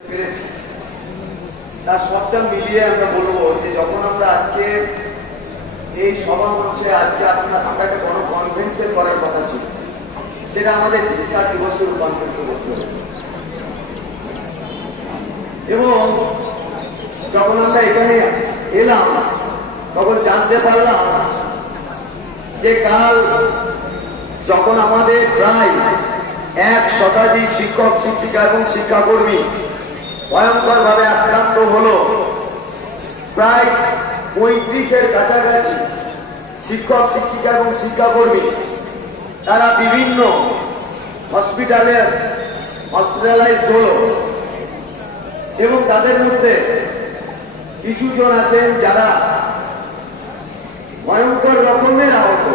পেরেছি। তার সবটা মিলিয়ে আমরা বলবো যে যখন আমরা আজকে এই সভা মঞ্চে আজকে আমরা একটা গণ কনফারেন্সের করার কথা ছিল, সেটা আমাদের শিক্ষা দিবসে রূপান্তরিত করতে হয়েছে। এবং যখন আমরা এখানে এলাম তখন জানতে পারলাম যে কাল যখন আমাদের প্রায় 1 শতাধিক শিক্ষক শিক্ষিকা এবং শিক্ষাকর্মী ভয়ঙ্কর ভাবে আক্রান্ত হলো, প্রায় 35-এর কাছাকাছি শিক্ষক শিক্ষিকা এবং শিক্ষাকর্মী তারা বিভিন্ন হসপিটালাইজড হলো এবং তাদের মধ্যে কিছু জন আছেন যারা ভয়ঙ্কর রকমের আহত,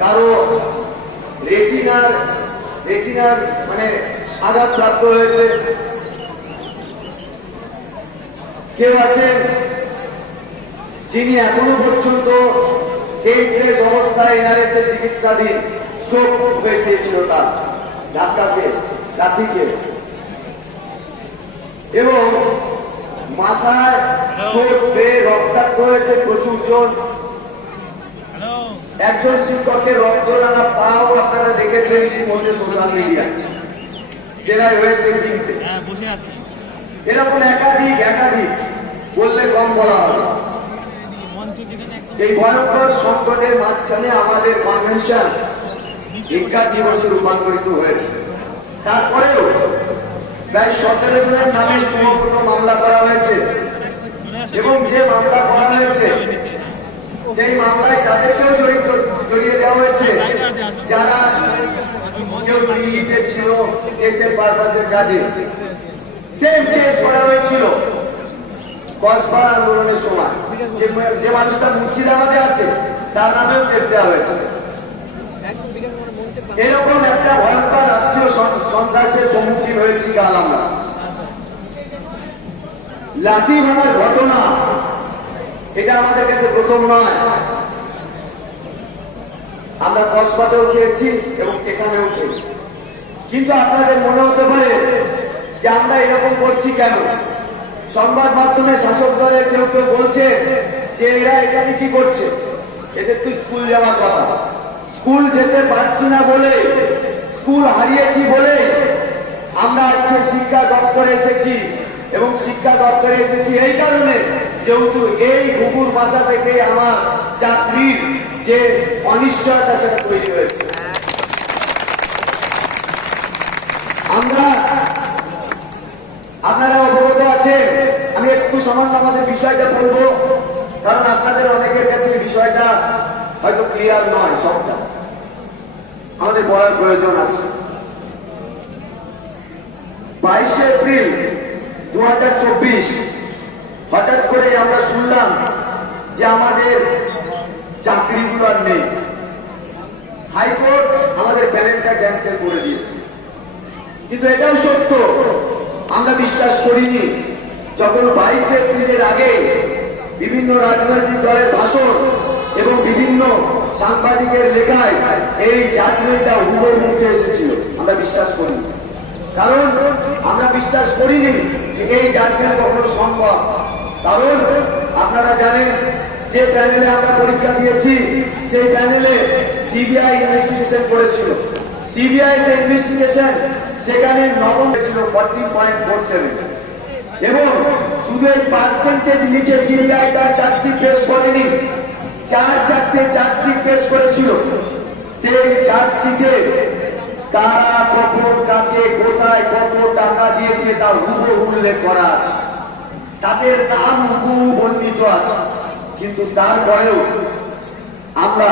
কারো রেটিনার মানে আঘাতপ্রাপ্ত হয়েছে, কেউ আছেন যিনি এখনো পর্যন্ত শেষ অবস্থায় এনআরএস এর চিকিৎসাধীন, স্ট্রোক হয়ে গিয়েছিল তার লাঠিকে, এবং মাথায় চোট পেয়ে রক্তাক্ত হয়েছে প্রচুর জন। একজন শিক্ষকের রক্ত রাঙা পাও আপনারা দেখেছেন ইতিমধ্যে সোশ্যাল মিডিয়ায়, জেলায় হয়েছে কিনতে। এরকম একাধিক বললে কম বলা হবে। এই ভয়ঙ্কর সংকটের মাঝখানে আমাদের কনভেনশন শিক্ষা দিবসে রূপান্তরিত হয়েছে। তারপরেও প্রায় 17 জনের নামে সমগ্র মামলা করা হয়েছে এবং যে মামলা করা হয়েছে সেই মামলায় তাদেরকেও জড়িয়ে দেওয়া হয়েছে যারা কেউ দিল্লিতে ছিল দেশের পারপাসের কাজে। সেম কেস করা হয়েছিল কসবা আন্দোলনের সময়, যে মানুষটা মুর্শিদাবাদে আছে তার নামেও কেস দেওয়া হয়েছে। এরকম একটা ভয়ঙ্কর রাষ্ট্রীয় সন্ত্রাসের সম্মুখীন হয়েছি কাল আমরা। লাঠি ভাঙার ঘটনা এটা আমাদের কাছে প্রথম নয়, আমরা কসবাতেও খেয়েছি এবং এখানেও খেয়েছি। কিন্তু আপনাদের মনে হতে পারে যে আমরা এরকম করছি কেন। সংবাদ মাধ্যমে শাসক দলের কেউ বলছে যে এরা এখানে কি করছে, এদের তো স্কুল যাওয়ার কথা, স্কুল যেতে পারছি না বলে, স্কুল হারিয়েছি বলে আমরা আজকে শিক্ষা দপ্তরে এসেছি। এবং শিক্ষা দপ্তরে এসেছি এই কারণে যেহেতু এই ঘুঘুর বাসা থেকে আমার চাকরির যে অনিশ্চয়তা সেটা তৈরি হয়েছে। আপনারা অবগত আছেন, আমি একটু সামান্য আমাদের বিষয়টা বলবো, কারণ আপনাদের অনেকের কাছে বিষয়টা হয়তো ক্লিয়ার নয়, সবটা আমাদের বলার প্রয়োজন আছে। 22শে এপ্রিল 2024 হঠাৎ করে আমরা শুনলাম যে আমাদের চাকরিগুলো আর নেই। হাইকোর্ট আমাদের প্যানেলটা ক্যান্সেল করে দিয়েছে। কিন্তু এটাও সত্য, আমরা বিশ্বাস করিনি যখন 22শে এপ্রিলের আগে বিভিন্ন রাজনৈতিক দলের ভাষণ এবং বিভিন্ন সাংবাদিকের লেখায় এই জাজমেন্টটা হুবহু মুখে এসেছিল। আমরা বিশ্বাস করিনি, কারণ আমরা বিশ্বাস করিনি যে এই জাজমেন্ট কখনো সম্ভব। কারণ আপনারা জানেন যে প্যানেলে আমরা পরীক্ষা দিয়েছি সেই প্যানেলে সিবিআই ইনভেস্টিগেশন করেছিল। সিবিআই যে ইনভেস্টিগেশন সেখানে নবম ছিল 40.47 এবং শুধু এই পার্সেন্টেজ লিখে সিবিআই তার চার্জশিট পেশ করেনি, 4 চার্জশিট পেশ করেছিল। সেই চার্জশিটে কারা কখন কাকে কোথায় কত টাকা দিয়েছে তা হুবহু উল্লেখ করা আছে, তাদের নাম হুবহু বর্ণিত আছে। কিন্তু তারপরেও আমরা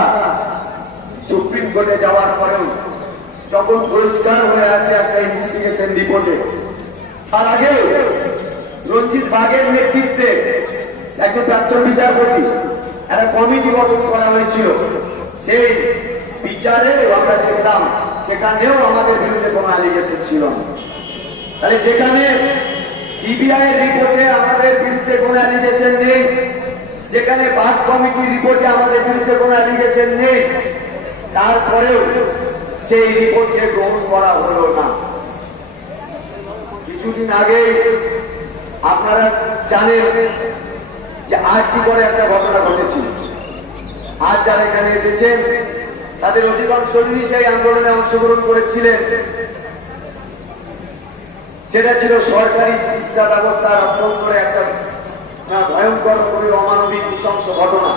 সুপ্রিম কোর্টে যাওয়ার পরেও যখন পরিষ্কার হয়ে আছে একটা ইনভেস্টিগেশন রিপোর্টে, তার আগে রঞ্জিত বাগের নেতৃত্বে একজন প্রাক্তন বিচারপতি একটা কমিটি গঠন করা হয়েছিল। সেই বিচারে আমরা দেখলাম সেখানেও আমাদের বিরুদ্ধে কোনো অ্যালিগেশন ছিল না। তাহলে যেখানে সিবিআই এর রিপোর্টে আমাদের বিরুদ্ধে কোনো অ্যালিগেশন নেই, যেখানে বাদ কমিটির রিপোর্টে আমাদের বিরুদ্ধে কোনো অ্যালিগেশন নেই, তারপরেও সেই রিপোর্টকে গ্রহণ করা হলো না। কিছুদিন আগে আপনারা জানেন যে আজ করে একটা ঘটনা ঘটেছিল। আজ যারা এখানে এসেছেন তাদের অধিকাংশই সেই আন্দোলনে অংশগ্রহণ করেছিলেন। সেটা ছিল সরকারি চিকিৎসা ব্যবস্থার অভ্যন্তরে একটা ভয়ঙ্কর খুবই অমানবিক নৃশংস ঘটনা।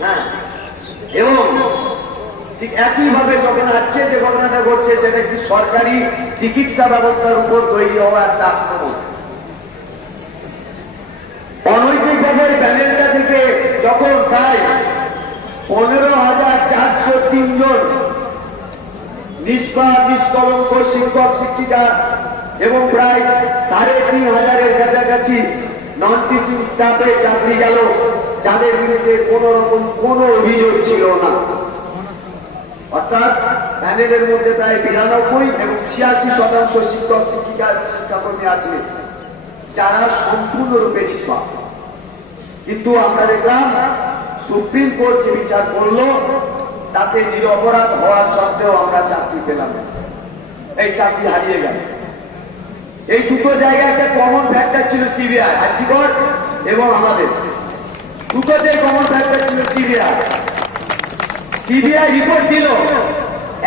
হ্যাঁ, এবং ঠিক একইভাবে যখন আজকে যে ঘটনাটা ঘটছে সেটা একটি সরকারি চিকিৎসা ব্যবস্থার উপর তৈরি হওয়া একটা আক্রমণ। অনৈতিকভাবে প্যানেলটা থেকে যখন প্রায় 15,403 জন নিষ্পাপ নিষ্কলঙ্ক শিক্ষক শিক্ষিকা এবং প্রায় 3,500-এর কাছাকাছি নন টিচিং স্টাফে চাকরি গেল, যাদের বিরুদ্ধে কোন রকম কোনো অভিযোগ ছিল না। অর্থাৎ প্যানেলের মধ্যে প্রায় 92 এবং 86% শিক্ষক শিক্ষিকা শিক্ষাকর্মী আছে যারা সম্পূর্ণরূপে নিষ্পাপ। কিন্তু আমরা দেখলাম সুপ্রিম কোর্ট যে বিচার করলো তাতে নিরপরাধ হওয়ার সত্ত্বেও আমরা চাকরি পেলাম, এই চাকরি হারিয়ে গেল। এই দুটো জায়গায় একটা কমন ফ্যাক্টর ছিল সিবিআই, হাইকোর্ট এবং আমাদের দুটোতে কমন ফ্যাক্টর ছিল সিবিআই। সিবিআই রিপোর্ট দিল,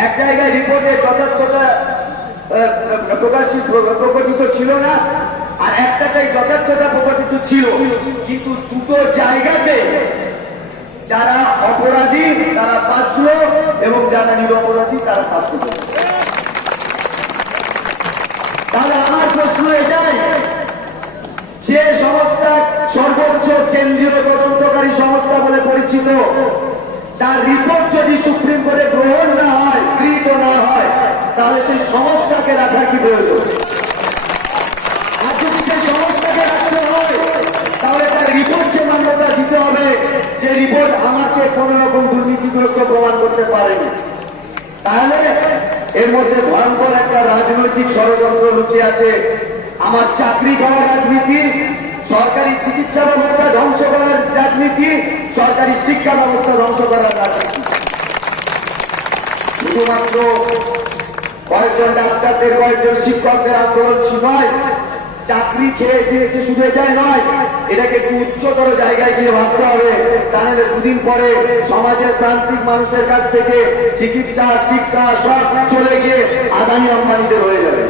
এক জায়গায় রিপোর্টে যথার্থতা প্রকটিত ছিল না, আর একটাতেই যথার্থতা প্রকটিত ছিল। কিন্তু দুটো জায়গাতে যারা অপরাধী তারা বাঁচল এবং যারা নিরপরাধী তারা শাস্তি পেল। তাহলে আমার প্রশ্ন এটাই, যে সংস্থা সর্বোচ্চ কেন্দ্রীয় তদন্তকারী সংস্থা বলে পরিচিত, তার রিপোর্ট যদি সুপ্রিম কোর্টে গ্রহণ না হয়, গৃহীত না হয়, তাহলে সেই সংস্থাকে রাখার কি প্রয়োজন? আর যদি সেই সংস্থাকে রাখতে হয় তাহলে তার রিপোর্টকে মান্যতা দিতে হবে, যে রিপোর্ট আমাকে কোন রকম দুর্নীতিগ্রস্ত প্রমাণ করতে পারেনি। তাহলে এর মধ্যে ভয়ঙ্কর একটা রাজনৈতিক ষড়যন্ত্র লুকিয়ে আছে। আমার চাকরি খাওয়ার রাজনীতি, সরকারি চিকিৎসা ব্যবস্থা ধ্বংস করার রাজনীতি, সরকারি শিক্ষা ব্যবস্থা ধ্বংস করার রাজনীতি। শুধুমাত্র কয়েকজন ডাক্তারদের, কয়েকজন শিক্ষকদের আন্দোলন নয়, চাকরি খেয়ে দিয়েছে শুধু এটাই নয়, এটাকে একটু উচ্চতর জায়গায় গিয়ে ভাবতে হবে। তাহলে দুদিন পরে সমাজের প্রান্তিক মানুষের কাছ থেকে চিকিৎসা শিক্ষা সব চলে গিয়ে আদানি আম্বানিদের হয়ে যাবে।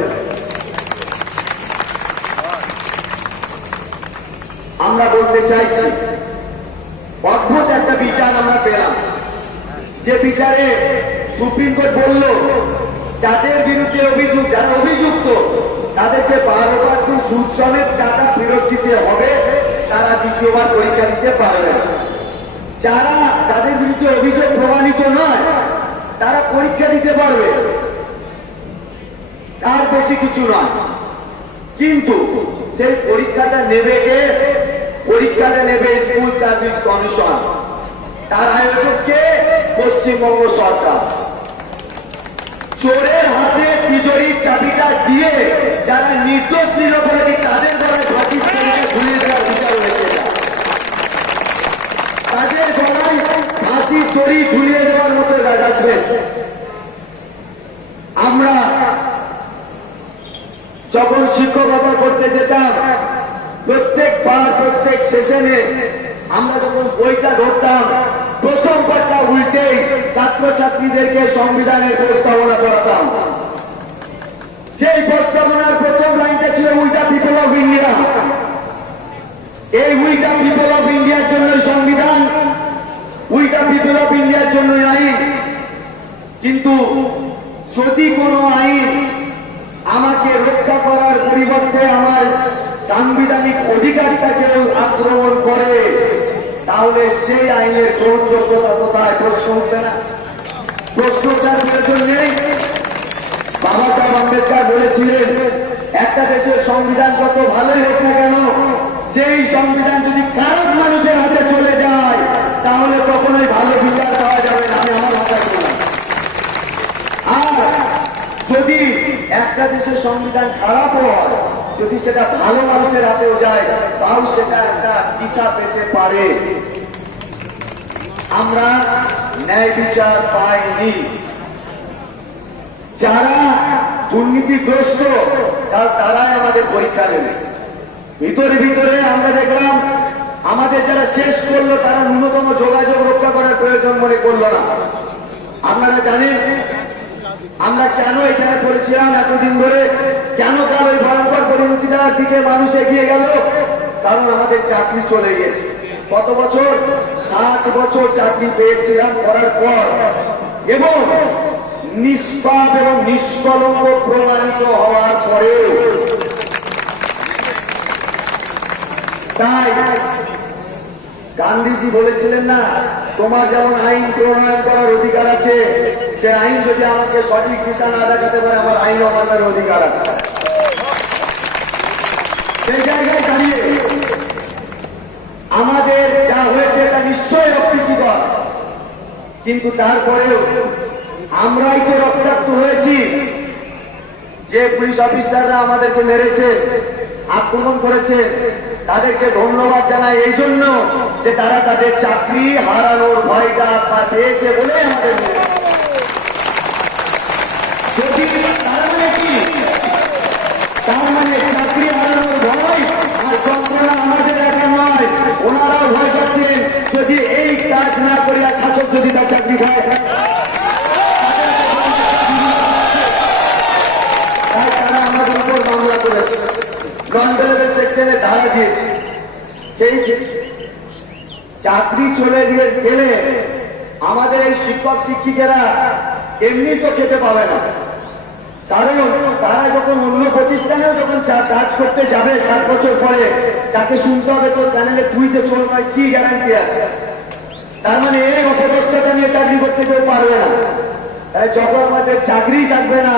আমরা বলতে চাইছি, অদ্ভুত একটা বিচার আমরা পেলাম, যে বিচারে সুপ্রিম কোর্ট বলল যাদের বিরুদ্ধে অভিযোগ, যারা অভিযুক্ত তাদেরকে 12% সুদ সমেত টাকা ফেরত দিতে হবে, তারা দ্বিতীয়বার পরীক্ষা দিতে পারবে। যাদের বিরুদ্ধে অভিযোগ প্রমাণিত নয় তারা পরীক্ষা দিতে পারবে, তার বেশি কিছু নয়। কিন্তু সেই পরীক্ষাটা নেবে কে? পরীক্ষাটা নেবে স্কুল সার্ভিস কমিশন, তার আয়োজককে পশ্চিমবঙ্গ সরকার। চোরের হাতে তিজোরির চাবিটা দিয়ে যারা নির্দোষ নিরপরাধী তাদের গলায় ফাঁসির দড়িটা ঝুলিয়ে দেওয়ার বিচার হয়েছে। তাদের গলায় ফাঁসির দড়ি ঝুলিয়ে দেওয়ার মতো রাখবে। আমরা যখন শিক্ষকতা করতে যেতাম, প্রত্যেকবার প্রত্যেক সেশনে আমরা যখন বইটা ধরতাম, প্রথম পাঠটা উল্টেই ছাত্রছাত্রীদেরকে সংবিধানের প্রস্তাবনা পড়াতাম। সেই প্রস্তাবনার প্রথম লাইনটা ছিল we the people of India. এই উই দ্য পিপল অফ ইন্ডিয়ার জন্য সংবিধান, উই দ্য পিপল অফ ইন্ডিয়ার জন্য আইন। কিন্তু যদি কোনো আইন আমাকে রক্ষা করার পরিবর্তে আমার সাংবিধানিক অধিকারটাকে আক্রমণ করে, তাহলে সেই আইনের গ্রহণযোগ্যতা কোথায়? প্রশ্ন উঠবে না? প্রশ্নটার প্রয়োজন নেই। বাবা সাহেব আম্বেদকর বলেছিলেন, একটা দেশের সংবিধান যত ভালোই হোক না কেন, সেই সংবিধান যদি খারাপ মানুষের হাতে চলে যায় তাহলে কখনোই ভালো বিচার পাওয়া যাবে না। আমি আমার ভাষা বললাম। আর যদি একটা দেশের সংবিধান খারাপ হয়, যদি সেটা ভালো মানুষের হাতেও যায়, তাও সেটা একটা দিশা পেতে পারে। আমরা ন্যায় বিচার পাইনি। যারা দুর্নীতিগ্রস্ত, তারাই আমাদের পরীক্ষা নেবে। ভিতরে ভিতরে আমরা দেখলাম আমাদের যারা শেষ করলো তারা ন্যূনতম যোগাযোগ রক্ষা করার প্রয়োজন মনে করলো না। আপনারা জানেন আমরা কেন এখানে পড়েছিলাম এতদিন ধরে, কেন কাল ওই ভয়ঙ্কর পরিণতিটার দিকে মানুষ এগিয়ে গেল? কারণ আমাদের চাকরি চলে গেছে। কত বছর? 7 বছর চাকরি পেয়েছিলাম করার পর, এবং নিষ্পাপ এবং নিষ্কলঙ্ক প্রমাণিত হওয়ার পরেও। তাই গান্ধীজি বলেছিলেন না, তোমার যেমন আইন প্রণয়ন করার অধিকার আছে, সে আইন যদি আমাকে সঠিক দিশা না দেখাতে পারে, আমার আইন অমান্যের অধিকার আছে। সেই জায়গায় দাঁড়িয়ে আমাদের যা হয়েছে এটা নিশ্চয়ই অপ্রীতিকর, কিন্তু তারপরেও আমরাই তো রক্তাক্ত হয়েছি। যে পুলিশ অফিসাররা আমাদেরকে মেরেছে, আক্রমণ করেছে, তাদেরকে ধন্যবাদ জানাই এই জন্য যে তারা তাদের চাকরি হারানোর ভয়টা পেয়েছে বলে আমাদের। তার মানে চাকরি হারানোর ভয় আর যন্ত্রণা আমাদের একা নয়, ওনারাও ভয় পাচ্ছেন যদি এই কাজ না করিয়া শাসক যদি তার চাকরি খায়। তাই তারা আমাদের উপর মামলা করেছে, নন বেলেবেল সেকশনে ধারা দিয়েছে। সেই চাকরি চলে গেলে আমাদের এই শিক্ষক শিক্ষিকারা এমনি তো খেতে পাবে না, কারণ তারা যখন অন্য প্রতিষ্ঠানেও যখন কাজ করতে যাবে 7 বছর পরে, তাকে শুনতে হবে তোর প্যানেলে তুই যে চোর নয়, কি গ্যারান্টি আছে? তার মানে এই অপব্যবস্থাটা নিয়ে চাকরি করতে কেউ পারবে না। তাই যখন আমাদের চাকরি থাকবে না,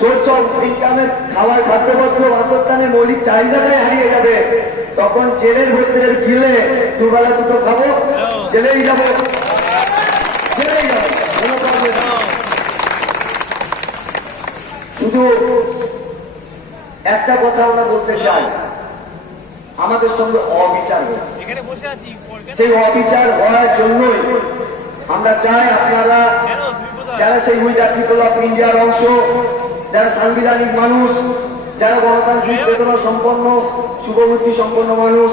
সোর্স অফ ইনকামের খাবার, খাদ্যবস্ত্র, বাসস্থানের মৌলিক চাহিদাটাই হারিয়ে যাবে, তখন জেলের ভেতরে গিলে দুবেলা দুটো খাবো, জেলেই যাবো, জেলেই যাবো, কোনো প্রবলেম না। শুধু একটা কথা আমরা বলতে চাই, আমাদের সঙ্গে অবিচার হয়েছে। সেই অবিচার হওয়ার জন্যই আমরা চাই আপনারা যারা সেই উইদার পিপল অফ ইন্ডিয়ার অংশ, যারা সাংবিধানিক মানুষ, যারা গণতান্ত্রিক চেতনা সম্পন্ন, শুভবুদ্ধি সম্পন্ন মানুষ,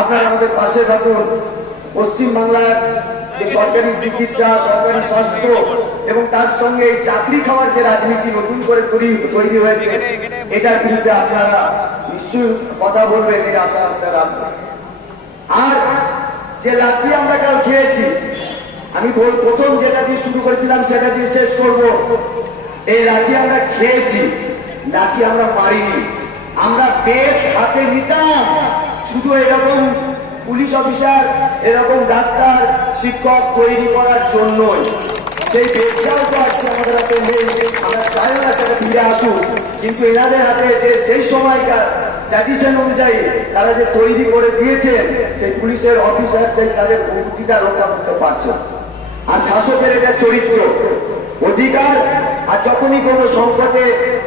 আপনারা আমাদের পাশে থাকুন। পশ্চিমবাংলার যে সরকারি চিকিৎসা, সরকারি স্বাস্থ্য এবং তার সঙ্গে এই চাকরি খাওয়ার যে রাজনীতি নতুন করে তৈরি হয়েছে, এটার বিরুদ্ধে আপনারা নিশ্চয়ই কথা বলবেন, এই আশা আপনারা রাখবেন। আর যে লাঠি আমরা কাল খেয়েছি, আমি প্রথম যেটা দিয়ে শুরু করেছিলাম সেটা দিয়ে শেষ করব। এই লাঠি আমরা খেয়েছি, লাঠি আমরা মারিনি, আমরা বেদ হাতে নিতাম শুধু এরকম পুলিশ অফিসার, এরকম ডাক্তার, শিক্ষক তৈরি করার জন্যই। সেই বেদটাও তো আজকে আমাদের হাতে নেই, আমরা চাই না সেটা ফিরে আসুক, কিন্তু এনাদের হাতে যে সেই সময়কার ট্র্যাডিশন অনুযায়ী তারা যে তৈরি করে দিয়েছেন, সেই পুলিশের অফিসার সেই তাদের মুক্তিটা রক্ষা করতে পারছে। আর শাসকের এটা চরিত্র, অধিকার, আর যখনই কোনো সংকটে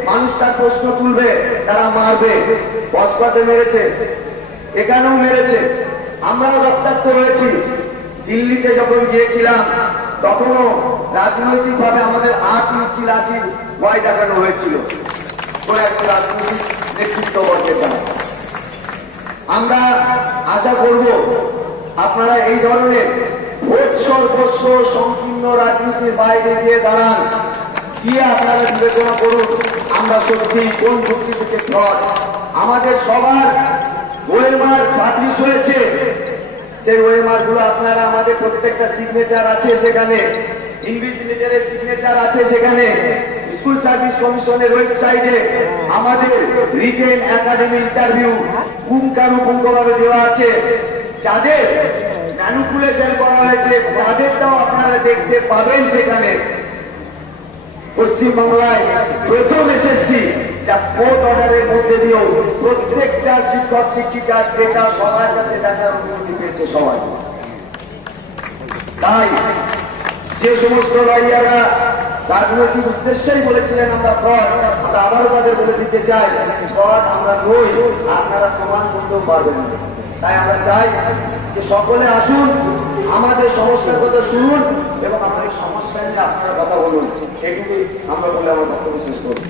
মানুষ তার প্রশ্ন তুলবে তারা মারবে। বসপাতে মেরেছে, এখানেও মেরেছে, আমরাও রক্তাক্ত হয়েছি। দিল্লিতে যখন গিয়েছিলাম তখনও রাজনৈতিক ভাবে আমাদের 8 মিছিল আছির ভয় দেখানো হয়েছিল, কোন একটা রাজনৈতিক নেতৃত্ব বর্গের দ্বারা। আমরা আশা করব আপনারা এই ধরনের ভোট সর্বস্ব সংকীর্ণ রাজনীতির বাইরে গিয়ে দাঁড়ান, গিয়ে আপনারা বিবেচনা করুন আমরা সত্যি কোন যুক্তি থেকে ফ্রড। আমাদের সবার ওয়েমার পাবলিশ হয়েছে, সেই ওয়েমার গুলো আপনারা, আমাদের প্রত্যেকটা সিগনেচার আছে সেখানে, ইনভিজিলেটরের সিগনেচার আছে সেখানে, স্কুল সার্ভিস কমিশনের ওয়েবসাইটে আমাদের রিটেন একাডেমি ইন্টারভিউ পুঙ্খানুপুঙ্খভাবে দেওয়া আছে। যাদের ম্যানিপুলেশন করা হয়েছে তাদেরটাও আপনারা দেখতে পাবেন সেখানে। পশ্চিমবাংলায় প্রথম এসএসসি যা কোর্ট অর্ডারের মধ্যে দিয়েও প্রত্যেকটা শিক্ষক শিক্ষিকা ক্রেতা সবার কাছে দেখার অনুমতি পেয়েছে সবাই। তাই যে সমস্ত লয়াররা রাজনৈতিক উদ্দেশ্যেই বলেছিলেন আমরা ফ্রড, আমরা আবারও তাদের বলে দিতে চাই ফ্রড আমরা নই, আপনারা প্রমাণ করতেও পারবেন না। তাই আমরা চাই যে সকলে আসুন, আমাদের সমস্যার কথা শুনুন এবং আমাদের সমস্যা নিয়ে আপনারা কথা বলুন। এটুকুই আমরা বলে আমার বক্তব্য শেষ করব।